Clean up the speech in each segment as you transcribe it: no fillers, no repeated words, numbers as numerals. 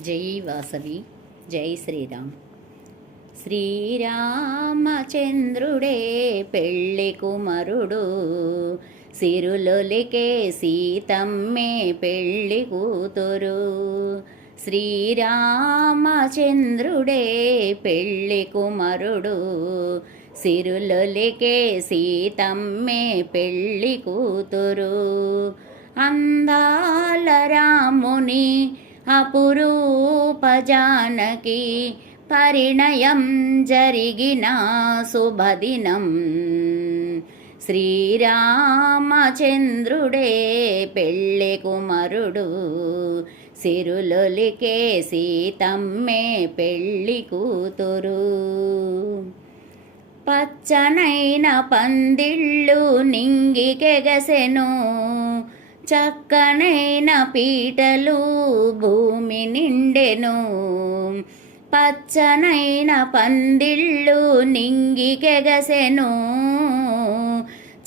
జై వాసవి జై శ్రీరామ్. శ్రీరామచంద్రుడే పెళ్ళి కుమరుడు, సిరులొలికే సీతమ్మే పెళ్ళి కూతురు. శ్రీరామచంద్రుడే పెళ్ళి కుమరుడు, సిరులొలికే సీతమ్మే పెళ్ళి కూతురు. అందాల రాముని అపురూప జానకి పరిణయం జరిగిన శుభదినం. శ్రీరామచంద్రుడే పెళ్ళి కుమరుడు, సిరులొలికే సీతమ్మే పెళ్ళి కూతురు. పచ్చనైన పందిళ్ళు నింగికెగసెను, చక్కనైన పీటలు భూమి నిండెను. పచ్చనైన పందిళ్ళు నింగికెగసెను,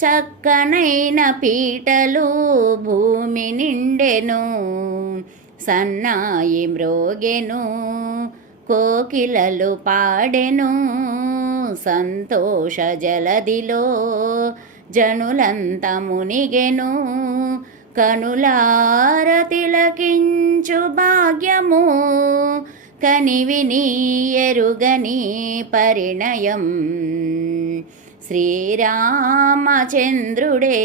చక్కనైన పీటలు భూమి నిండెను. సన్నాయి మ్రోగెను, కోకిలలు పాడెను, సంతోష జలదిలో జనులంత మునిగెను. కనులార తిలకించు భాగ్యము, కనివిని ఎరుగని పరిణయం. శ్రీరామచంద్రుడే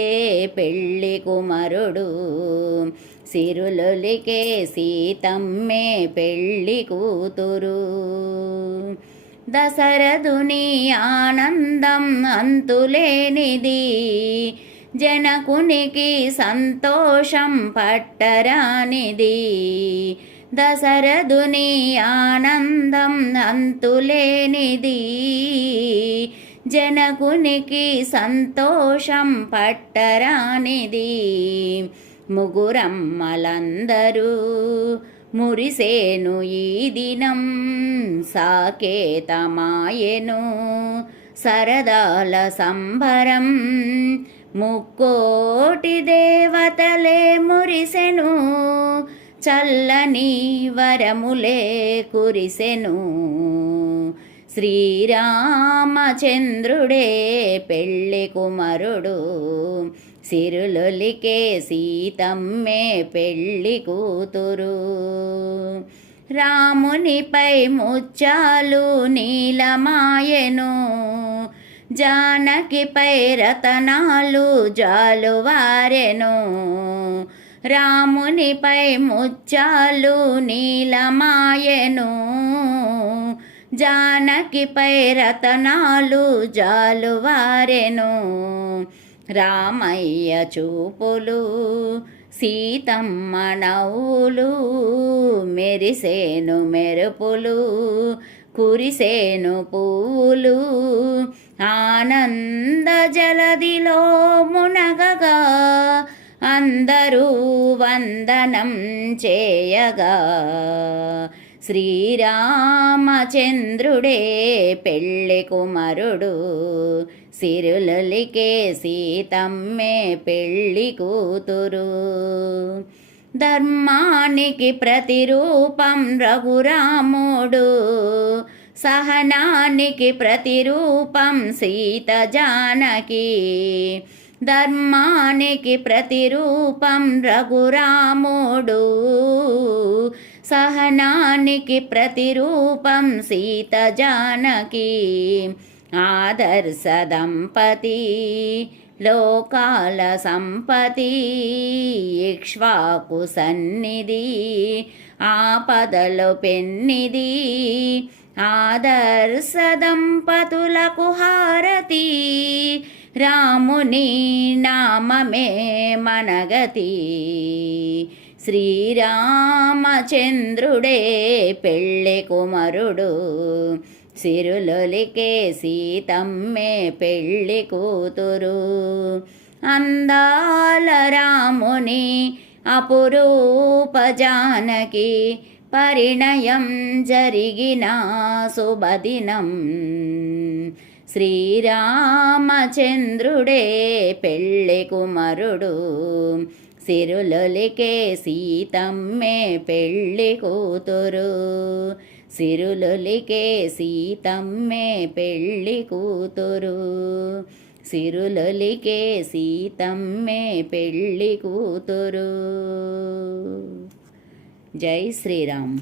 పెళ్ళి కుమరుడు, సిరులొలికే సీతమ్మే పెళ్ళి కూతురు. దశరథుని ఆనందం అంతులేనిది, జనకునికి సంతోషం పట్టరానిది. దశరథుని ఆనందం అంతులేనిది, జనకునికి సంతోషం పట్టరానిది. ముగురమ్మలందరూ మురిసేను ఈ దినం, సాకేతమాయెను సరదాల సంబరం. ముక్కోటి దేవతలే మురిసెను, చల్లని వరములే కురిసెను. శ్రీరామచంద్రుడే పెళ్ళి కుమరుడు, సిరులొలికే సీతమ్మే పెళ్ళి కూతురు. రామునిపై ముత్యాలు నీలమాయెను, జానకిపై రతనాలు జాలువారెను. రామునిపై ముత్యాలు నీలమాయెను, జానకిపై రతనాలు జాలువారెను. రామయ్య చూపులు సీతమ్మ నవ్వులు, మెరిసేను మెరుపులు కురిసేను పూలు. ఆనంద జలదిలో మునగగా అందరూ వందనం చేయగా. శ్రీరామచంద్రుడే పెళ్ళి కుమరుడు, సిరులొలికే సీతమ్మే పెళ్ళి కూతురు. ధర్మానికి ప్రతిరూపం రఘురాముడు, సహనానికి ప్రతిరూపం సీత జానకి. ధర్మానికి ప్రతిరూపం రఘురాముడు, సహనానికి ప్రతిరూపం సీత జానకి. ఆదర్శ దంపతి లోకాల సంపతి, ఇక్ష్వాకు సన్నిధి ఆపదలో పెన్నిది. ఆదర్శ దంపతులకు హారతి, రాముని నామమే మనగతి. శ్రీరామచంద్రుడే పెళ్ళి కుమరుడు, సిరులొలికే సీతమ్మే పెళ్ళి కూతురు. అందాల రాముని అపురూప జానకి పరిణయం జరిగిన శుభదినం. శ్రీరామచంద్రుడే పెళ్ళి కుమరుడు, సిరులొలికే సీతమ్మే పెళ్ళి కూతురు. సిరులొలికే సీతమ్మే పెళ్ళి కూతురు. సిరులొలికే సీతమ్మే పెళ్ళి కూతురు. జై శ్రీరామ్.